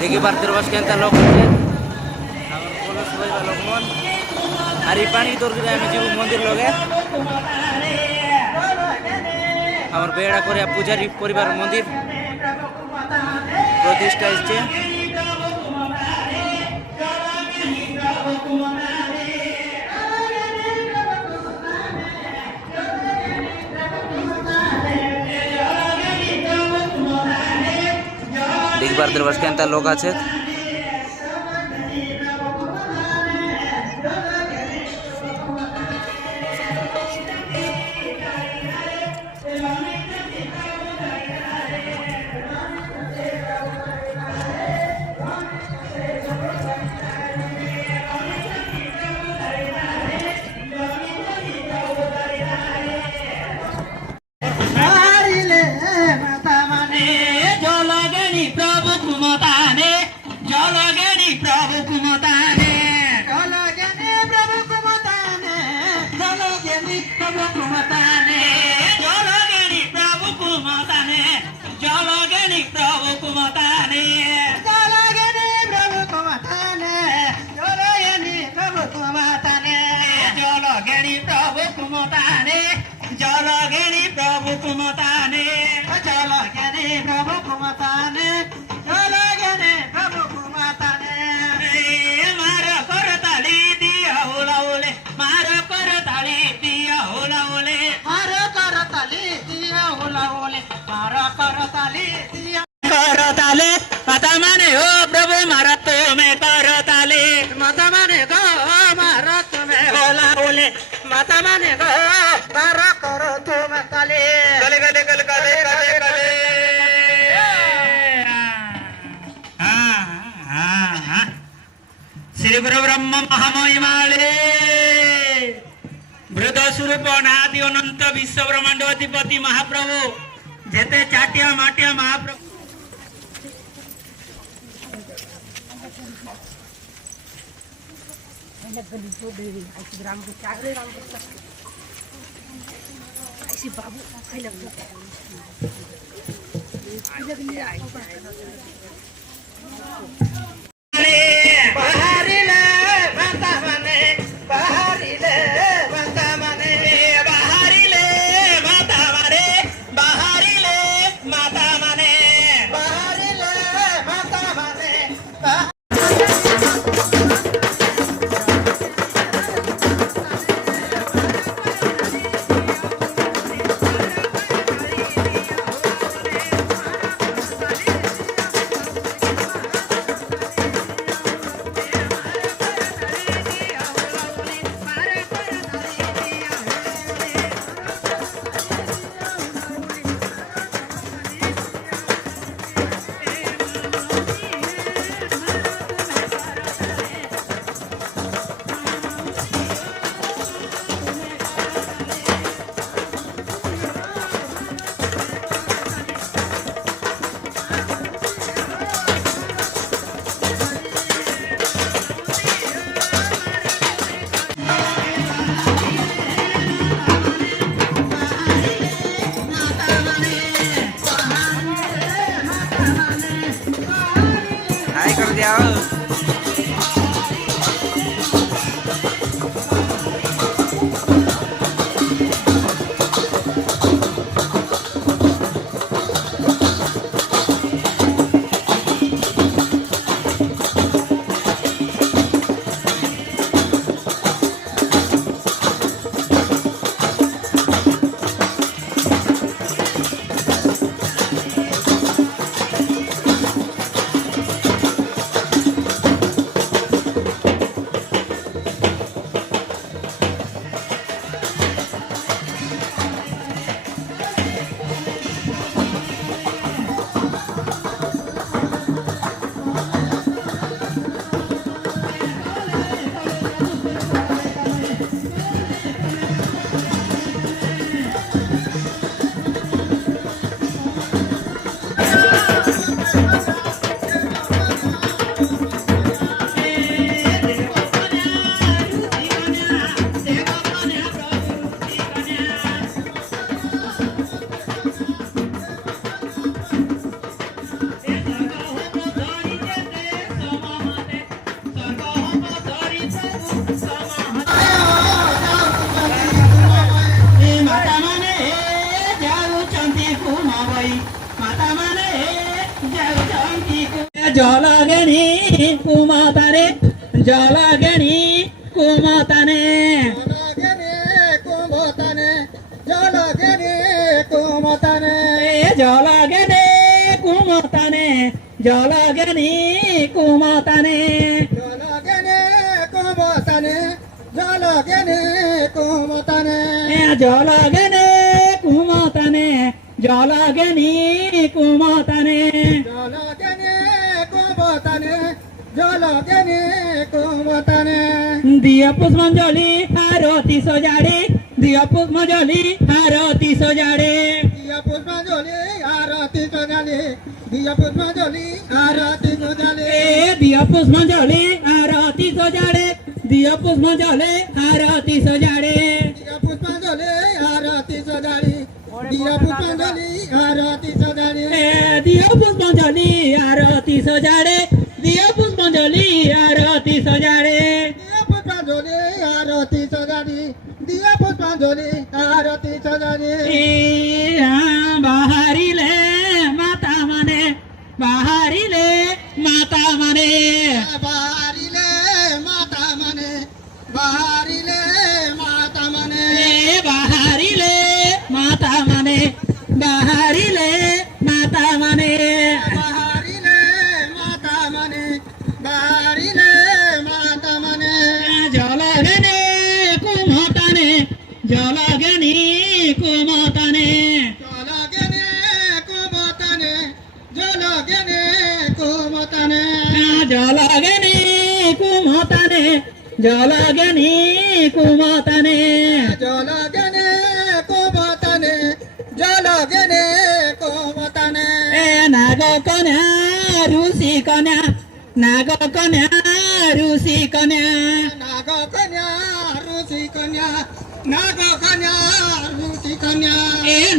देखी पार्थिर बस केंता लोक আছে আমার কোন সবাই ভালো মন আর এই পানি দূর করে আমি যাব মন্দির লগে আমার বেড়া করে পূজারি পরিবার মন্দির প্রতিষ্ঠা হচ্ছে দেখবার দরবাস কেনতা লোক আছে करताले माता माने हो प्रभु मारा तुम्हें करताले माता माने गो मारा तुम्हें होला बोले माता माने गो मारा करो तुम ताले गले गले गले गले गले गले श्री गुरु ब्रह्म महामहिमाले वृद्ध स्वरूप अनादि अनंत विश्व ब्रह्मांड अधिपति महाप्रभु जेते चाटिया माटिया महाप्रभु बाबू জলগেনি কুমতানে জলগেনি কুমতানে জলগেনে কুমতানে জলগেনে কুমতানে জলগেনি কুমতানে জলগেনে কুমতানে জলগেনে কুমতানে জলগেনে কুমতানে জলগেনি কুমতানে জলগেনে কুমতানে জলগেনে কুমতানে দিয় পুষ্পাঞ্জলি আরতি সজাড়ে দিয় পুষ্পাঞ্জলি আরতি সজাড়ে দিয়া পুষ্পাঞ্জলি আরতি সজালে দিয়া পুষ্পাঞ্জলি আরতি সজালে দিয় পুষ্পাঞ্জলি আরতি সজাড়ে দিয় পুষ্পাঞ্জলি আরতি সজাড়ে দিয়া পুষ্পাঞ্জলি আরতি সজালে দিয়া পুষ্পাঞ্জলি আরতি সজালে দিয় পুষ্পাঞ্জলি আরতি সজাড়ে দিয় পুষ্পাঞ্জলি আরতি সজাড়ে দিয়া পুষ্পাঞ্জলি আরতি সজালে দিয়া পুষ্পাঞ্জলি আরতি সজালে বাহারিলে মাতা মানে বাহারিলে মাতা মানে বাহারিলে মাতা মানে বাহারিলে মাতা মানে বাহারিলে মাতা মানে বাহারিলে মাতা মানে বাহারিলে মাতা মানে বাহারিলে মাতা মানে জলগেনে কুমতানে জলগেনি কুমতানে জলগেনে কুমতানে জলগেনে কুমতানে জলগেনি কুমতানে জলগেনি কুমতানে জলগেনে কুমতানে জলগেনে কুমতানে নাগ কন্যা ঋষি কন্যা নাগ কন্যা ঋষি কন্যা নাগ কন্যা ঋষি কন্যা নাগ কন্যা ঋষি কন্যা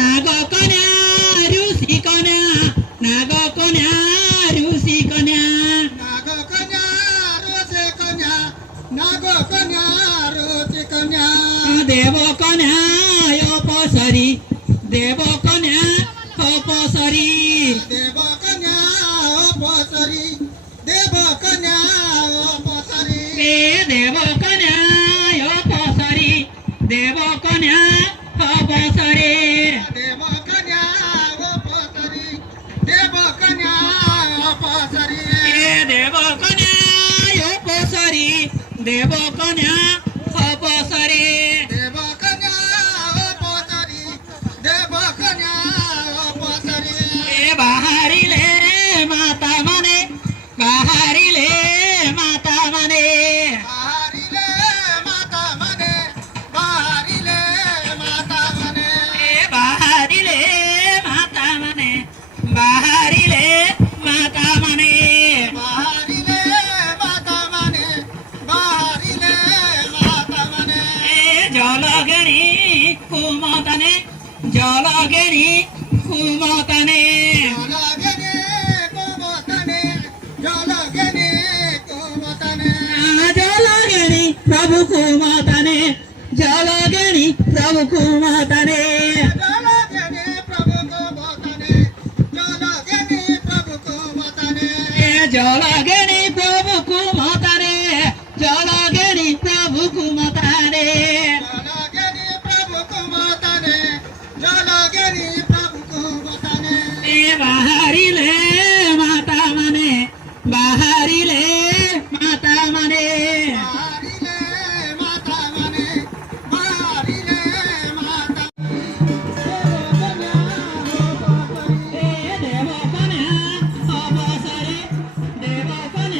নাগ কন্যা ঋষি কন্যা নাগ কন্যা ঋষি কন্যা নাগ কন্যা ঋষি কন্যা নাগ কন্যা ঋষি কন্যা দেব কন্যা অপসরি দেব কন্যা অপসরি দেব কন্যা অপসরি দেব কন্যা অপসরি দেব কন্যা অপসরি দেব কন্যা অপসরে দেব কন্যা অপসরি দেব কন্যা অপসরি দেব কন্যা অপসরি দেব কন্যা অপসরে দেব কন্যা অপসরি দেব কন্যা অপসরি বাহারিলে মাতা মানে বাহারিলে মাতা মানে বাহারিলে মাতা মানে বাহারিলে মাতা মানে বাহারিলে মাতা মানে বাহারিলে মাতা মানে বাহারিলে মাতা মানে বাহারিলে মাতা মানে জলগেনি কুমতানে জলগেনি কুমতানে জলগেনে কুমতানে জলগেনে কুমতানে জলগেনি প্রভু কুমতানে জলগেনি প্রভু কুমতানে জলগেনে প্রভু কুমতানে জলগেনে প্রভু কুমতানে জলগেনি প্রভু কুমতানে জলগেনি প্রভু কুমতানে জলগেনে প্রভু কুমতানে জলগেনে প্রভু কুমতানে বাহারিলে মাতা মানে বাহারিলে মাতা মানে বাহারিলে মাতা মানে বাহারিলে মাতা দেব কন্যা অবসরে দেব কন্যা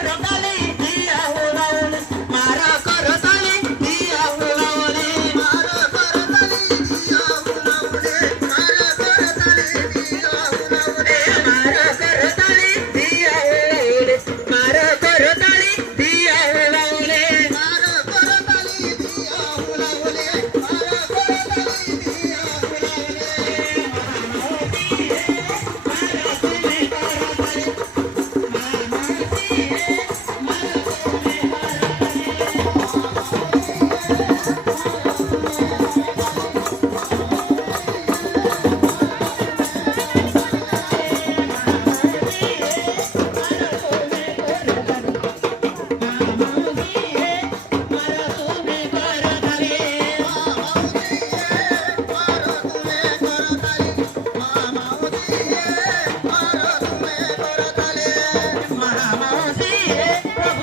करताली दिया उलावले मारा करताली दिया उलावले मारा करताली दिया उलावले मारा करताली दिया उलावले मारा करताली दिया उलावले मारा करताली दिया उलावले मारा करताली दिया उलावले मारा करताली दिया उलावले महामौसी प्रभु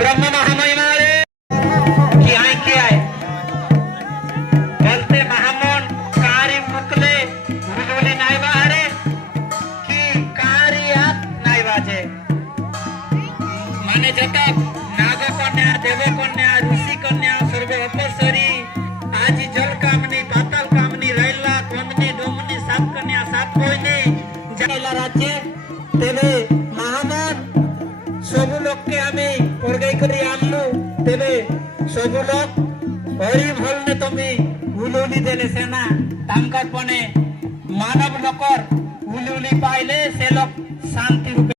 ब्रह्म महामहिमाळे की आहे बोलते महामोन कारी मुकले गुरुली नाही बाहेरे की कार्यात नाही वाजे माने जता नाग कन्या देव कन्या ऋषि कन्या सर्व अप्सरी आजी जल कामनी पाताल कामनी रैला कोंदनी डोमनी सात कन्या सात कोइनी जायला राज्य तेले महामोन सब लोग के आमे परगाई करी आनलु तेले सब लोग हरि भलने तुम्हें उलुली देले सेना तांकर पने मानव लोकर उलुली पाइले से लोग शांति रूपे